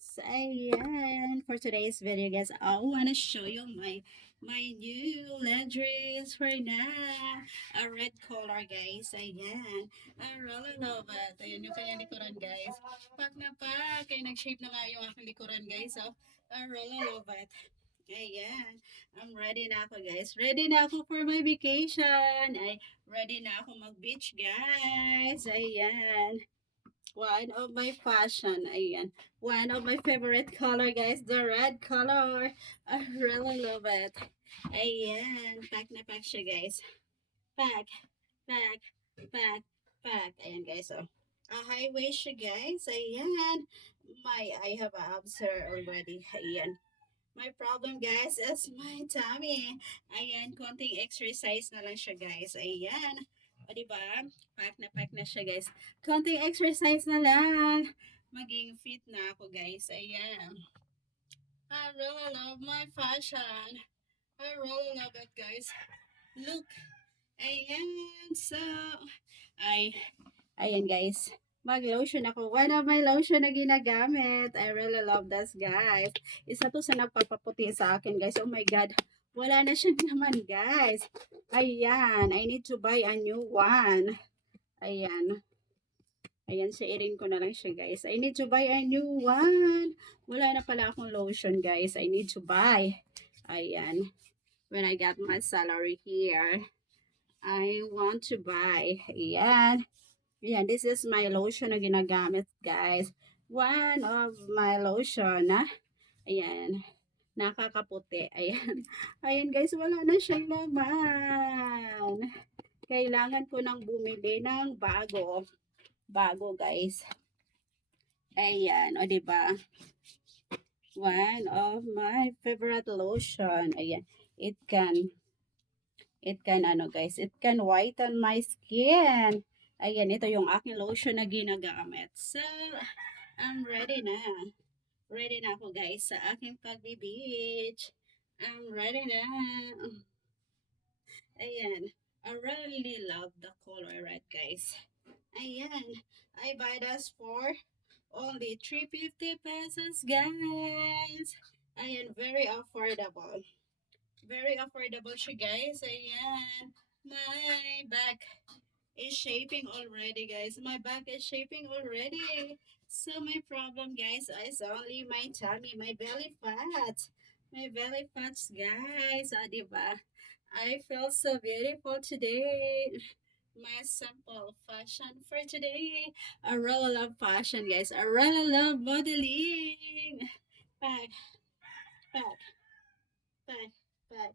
Ayan, for today's video guys, I wanna show you my new leggings right now. A red color guys, ayan. I really love it. Ayan yung kanyang likuran guys. Pak na pak, kaya nag-shape na nga yung aking likuran guys. So, I really love it. Ayan, I'm ready na ako guys. Ready na ako for my vacation. Ay, ready na ako mag-beach guys. Ayan. One of my fashion, ayan. One of my favorite color, guys, the red color. I really love it. Ayan, pack na pack siya, guys. Pack, pack, pack, pack. Ayan, guys, oh. A high waist siya, guys. Ayan. I have abs here already. Ayan. My problem, guys, is my tummy. Ayan, konting exercise na lang siya, guys. Ayan. O, diba? Pack na siya, guys. Konting exercise na lang. Maging fit na ako, guys. Ayan. I really love my fashion. I really love it, guys. Look. Ayan. So, ay, ayan, guys. Mag-lotion ako. One of my lotion na ginagamit. I really love this, guys. Isa to sa nagpapaputi sa akin, guys. Oh my God. Wala na siya naman, guys. Ayan. I need to buy a new one. Ayan. Ayan, shairin ko na lang siya, guys. I need to buy a new one. Wala na pala akong lotion, guys. I need to buy. Ayan. When I got my salary here, I want to buy. Ayan. Ayan, this is my lotion na ginagamit, guys. One of my lotion, ayan, nakakaputi. Ayan. Ayan, guys, wala na siyang laman. Kailangan ko nang bumili ng bago. Bago, guys. Ayan, o, diba? One of my favorite lotion. Ayan, ano guys, it can whiten my skin. Ayan, ito yung aking lotion na ginagamit. So, I'm ready na. Ready na ako guys sa aking pagbe-beach. I'm ready na. Ayan, I really love the color red guys. Ayan, I buy this for only 350 pesos guys. Ayan, very affordable. Very affordable siya guys. Ayan, my back is shaping already guys. My back is shaping already. So my problem guys is only my tummy, my belly fat. My belly fats guys. Ah, diba? I feel so beautiful today. My simple fashion for today. I really love fashion guys. I really love modeling. Back, back, back, back.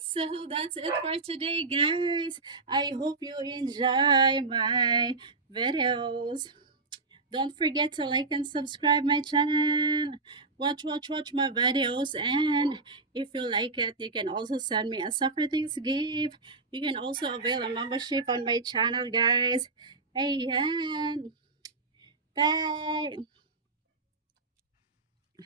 So that's it for today, guys. I hope you enjoy my videos. Don't forget to like and subscribe my channel. Watch my videos. And if you like it, you can also send me a separate things gift. You can also avail a membership on my channel, guys. Ayan. Bye.